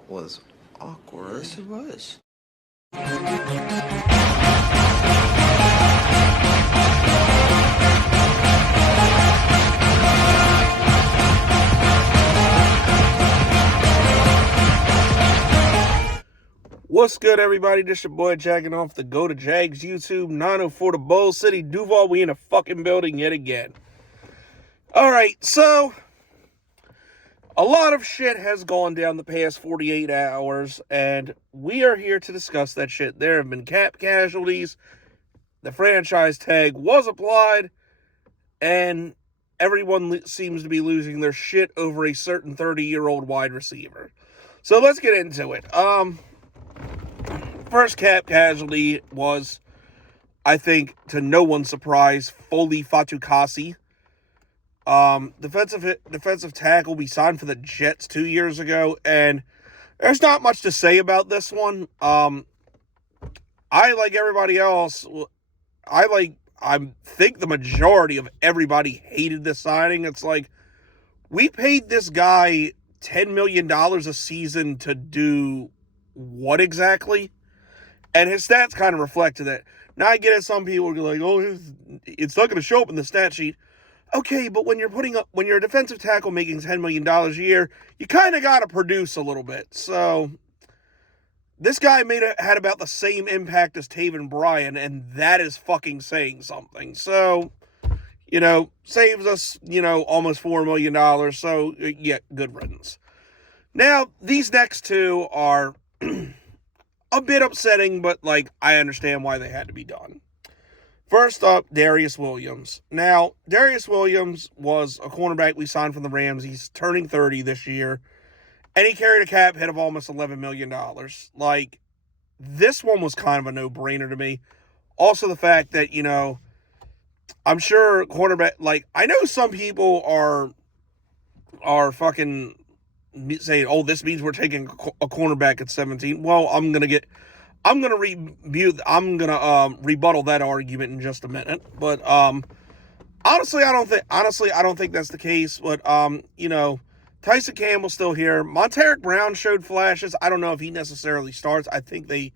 That was awkward. Yes, it was. What's good, everybody? This your boy jacking off the Go to Jags YouTube 904 to Bowl City, Duval. We in a fucking building yet again. Alright, so a lot of shit has gone down the past 48 hours, and we are here to discuss that shit. There have been cap casualties, the franchise tag was applied, and everyone seems to be losing their shit over a certain 30-year-old wide receiver. So let's get into it. First cap casualty was, I think, to no one's surprise, Foley Fatukasi. Defensive tackle. We signed for the Jets 2 years ago, and there's not much to say about this one. I, like everybody else, I think the majority of everybody hated this signing. It's like, we paid this guy $10 million a season to do what exactly? And his stats kind of reflected it. Now I get it, some people are like, oh, it's not going to show up in the stat sheet. Okay, but when you're a defensive tackle making $10 million a year, you kind of got to produce a little bit. So this guy had about the same impact as Taven Bryan, and that is fucking saying something. So, saves us, almost $4 million. So, yeah, good riddance. Now, these next two are a bit upsetting, but, I understand why they had to be done. First up, Darius Williams. Now, Darius Williams was a cornerback we signed from the Rams. He's turning 30 this year, and he carried a cap hit of almost $11 million. This one was kind of a no-brainer to me. Also, the fact that, I'm sure cornerback, I know some people are fucking saying, oh, this means we're taking a cornerback at 17. Well, I'm going to rebuttal that argument in just a minute. But honestly, I don't think that's the case. But Tyson Campbell's still here. Monteric Brown showed flashes. I don't know if he necessarily starts. I think they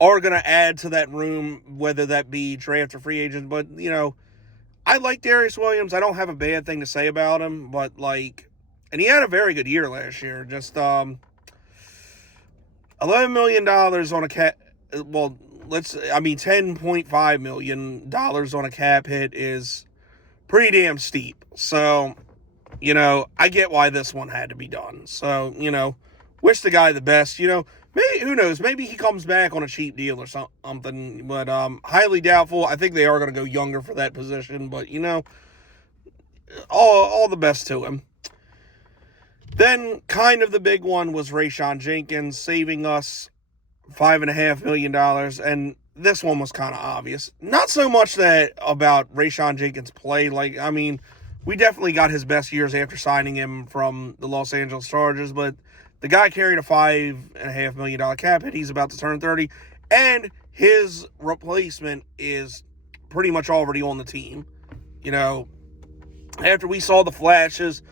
are going to add to that room, whether that be draft or free agent. But I like Darius Williams. I don't have a bad thing to say about him. But and he had a very good year last year. Just $11 million on a cap. Well, $10.5 million on a cap hit is pretty damn steep. So, I get why this one had to be done. So, wish the guy the best. Maybe, who knows? Maybe he comes back on a cheap deal or something. But highly doubtful. I think they are going to go younger for that position. But, all the best to him. Then, kind of the big one was Rayshawn Jenkins saving us $5.5 million, and this one was kind of obvious. Not so much that about Rayshawn Jenkins' play. We definitely got his best years after signing him from the Los Angeles Chargers, but the guy carried a $5.5 million cap hit. He's about to turn 30, and his replacement is pretty much already on the team. After we saw the flashes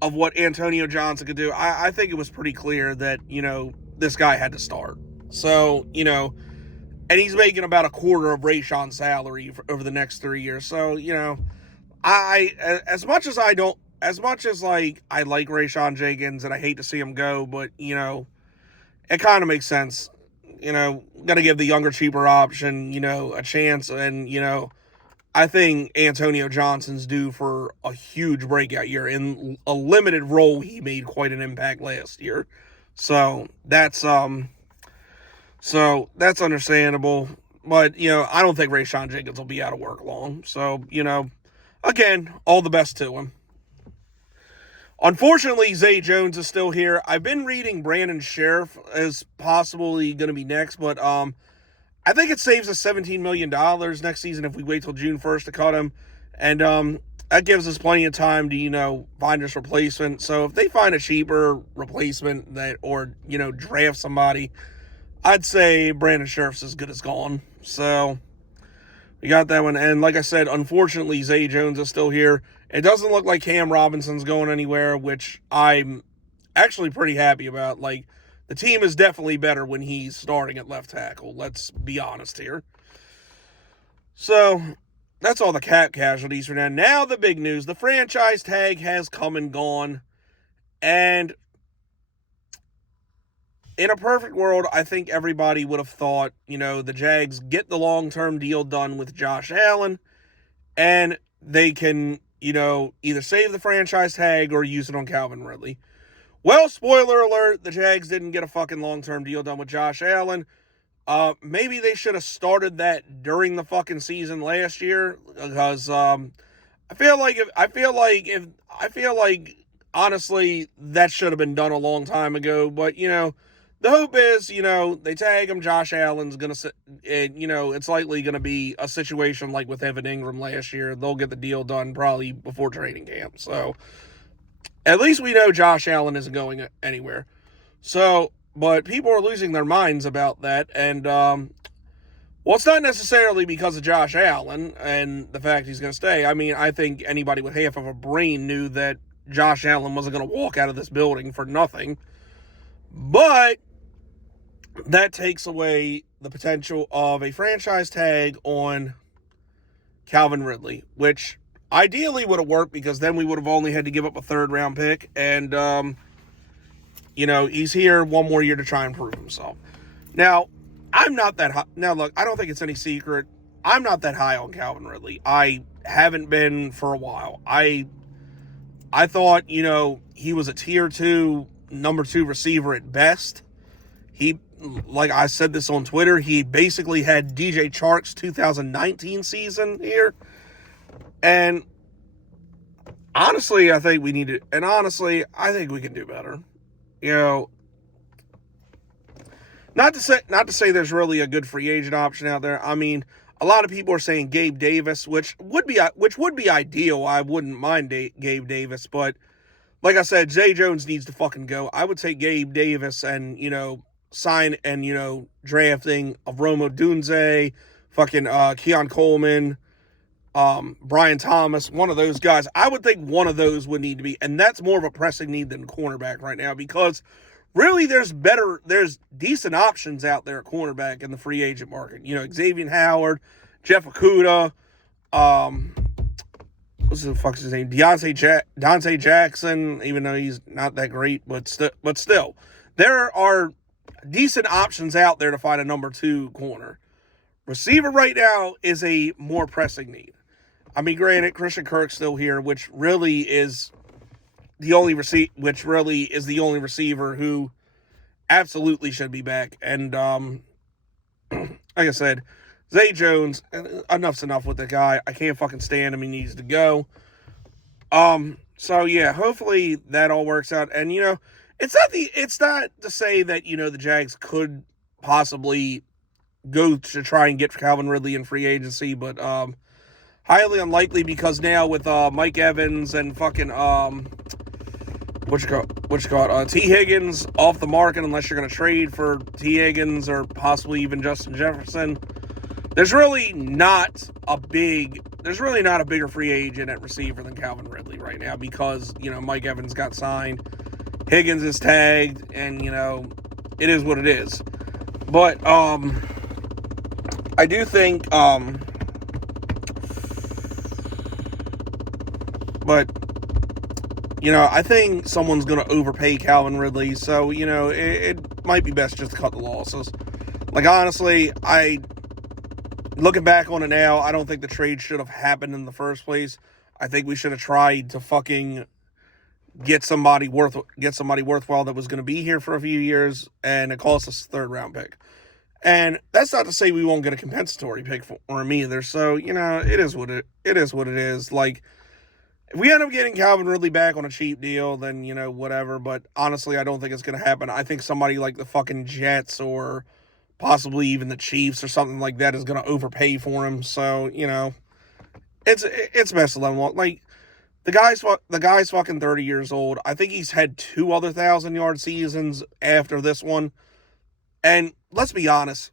of what Antonio Johnson could do, I think it was pretty clear that, this guy had to start. So, and he's making about a quarter of Rayshawn's salary over the next 3 years. So, as much as I like Rayshawn Jenkins and I hate to see him go, but, it kind of makes sense. Got to give the younger, cheaper option, a chance. And, I think Antonio Johnson's due for a huge breakout year. In a limited role, he made quite an impact last year. So that's understandable. But, I don't think Rayshawn Jenkins will be out of work long. So, again, all the best to him. Unfortunately, Zay Jones is still here. I've been reading Brandon Sheriff as possibly going to be next, but I think it saves us $17 million next season if we wait till June 1st to cut him. And that gives us plenty of time to, find his replacement. So if they find a cheaper replacement or draft somebody, I'd say Brandon Sheriff's as good as gone. So we got that one. And like I said, unfortunately, Zay Jones is still here. It doesn't look like Cam Robinson's going anywhere, which I'm actually pretty happy about. the team is definitely better when he's starting at left tackle. Let's be honest here. So, that's all the cap casualties for now. Now the big news. The franchise tag has come and gone. And in a perfect world, I think everybody would have thought, the Jags get the long-term deal done with Josh Allen, and they can, either save the franchise tag or use it on Calvin Ridley. Well, spoiler alert, the Jags didn't get a fucking long-term deal done with Josh Allen. Maybe they should have started that during the fucking season last year, because I feel like honestly that should have been done a long time ago. But the hope is they tag him. Josh Allen's gonna it's likely gonna be a situation like with Evan Ingram last year. They'll get the deal done probably before training camp. So at least we know Josh Allen isn't going anywhere. So. But people are losing their minds about that, and, it's not necessarily because of Josh Allen and the fact he's going to stay. I mean, I think anybody with half of a brain knew that Josh Allen wasn't going to walk out of this building for nothing. But that takes away the potential of a franchise tag on Calvin Ridley, which ideally would have worked because then we would have only had to give up a third-round pick, and, he's here one more year to try and prove himself. Now, I'm not that high. Now, look, I don't think it's any secret. I'm not that high on Calvin Ridley. I haven't been for a while. I thought, he was a tier 2, number 2 receiver at best. He, like I said this on Twitter, he basically had DJ Chark's 2019 season here. And honestly, I think we can do better. Not to say there's really a good free agent option out there. I mean, a lot of people are saying Gabe Davis, which would be ideal. I wouldn't mind Gabe Davis, but like I said, Zay Jones needs to fucking go. I would take Gabe Davis and sign and drafting of Rome Odunze, fucking Keon Coleman, Brian Thomas, one of those guys. I would think one of those would need to be, and that's more of a pressing need than cornerback right now, because really there's decent options out there at cornerback in the free agent market. Xavier Howard, Jeff Okudah, what's the fuck's his name? Dante Jackson, even though he's not that great, but still, there are decent options out there to find a number 2 corner. Receiver right now is a more pressing need. I mean, granted, Christian Kirk's still here, which really is the only receiver who absolutely should be back. And like I said, Zay Jones, enough's enough with the guy. I can't fucking stand him. He needs to go. So yeah, hopefully that all works out. And it's not to say that the Jags could possibly go to try and get Calvin Ridley in free agency, but highly unlikely, because now with Mike Evans and fucking T. Higgins off the market, unless you're going to trade for T. Higgins or possibly even Justin Jefferson, there's really not a bigger free agent at receiver than Calvin Ridley right now, because Mike Evans got signed, Higgins is tagged, and it is what it is. But I do think I think someone's going to overpay Calvin Ridley, so, it might be best just to cut the losses. Like, honestly, looking back on it now, I don't think the trade should have happened in the first place. I think we should have tried to fucking get somebody worthwhile that was going to be here for a few years, and it cost us a third-round pick. And that's not to say we won't get a compensatory pick for him either. So, it is what it is. Like, if we end up getting Calvin Ridley back on a cheap deal, then, whatever. But honestly, I don't think it's going to happen. I think somebody like the fucking Jets or possibly even the Chiefs or something like that is going to overpay for him. So, it's best to let him walk. Like, the guy's fucking 30 years old. I think he's had 2 other 1,000-yard seasons after this one. And let's be honest,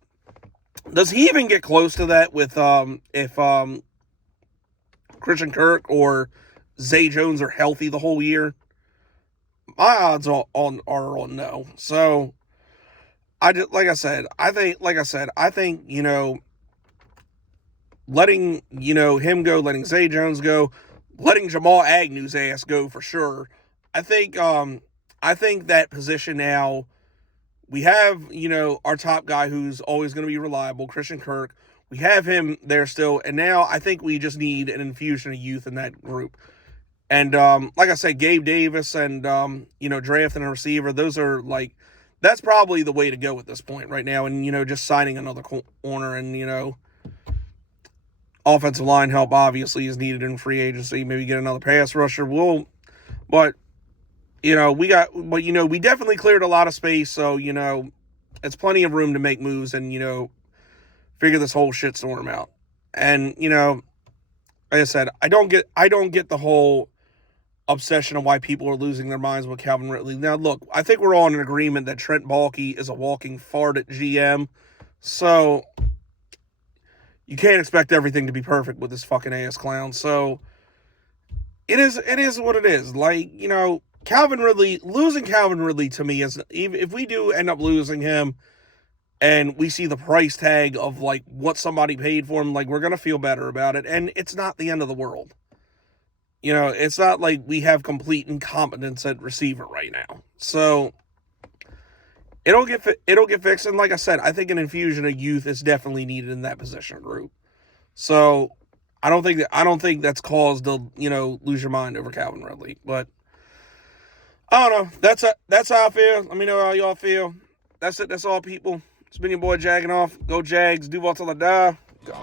does he even get close to that with if Christian Kirk or Zay Jones are healthy the whole year? My odds are on no. So like I said, I think, you know, letting, you know, him go, letting Zay Jones go, letting Jamal Agnew's ass go for sure. I think that position now, we have, you know, our top guy who's always going to be reliable, Christian Kirk. We have him there still, and now I think we just need an infusion of youth in that group. And like I said, Gabe Davis and you know, drafting a receiver, those are like, that's probably the way to go at this point right now. And, you know, just signing another corner, and, you know, offensive line help obviously is needed in free agency. Maybe get another pass rusher. But you know, we definitely cleared a lot of space. So, you know, it's plenty of room to make moves and, you know, figure this whole shitstorm out. And, you know, like I said, I don't get the whole obsession of why people are losing their minds with Calvin Ridley. Now, look, I think we're all in agreement that Trent Baalke is a walking fart at GM. So you can't expect everything to be perfect with this fucking ass clown. So it is what it is. Like, you know, losing Calvin Ridley to me is, if we do end up losing him and we see the price tag of like what somebody paid for him, like, we're going to feel better about it. And it's not the end of the world. You know, it's not like we have complete incompetence at receiver right now. So it'll get fixed. And like I said, I think an infusion of youth is definitely needed in that position group. So I don't think that's cause to, you know, lose your mind over Calvin Ridley. But I don't know. That's how I feel. Let me know how y'all feel. That's it. That's all, people. It's been your boy Jagging Off. Go Jags. Duval till I die. Go.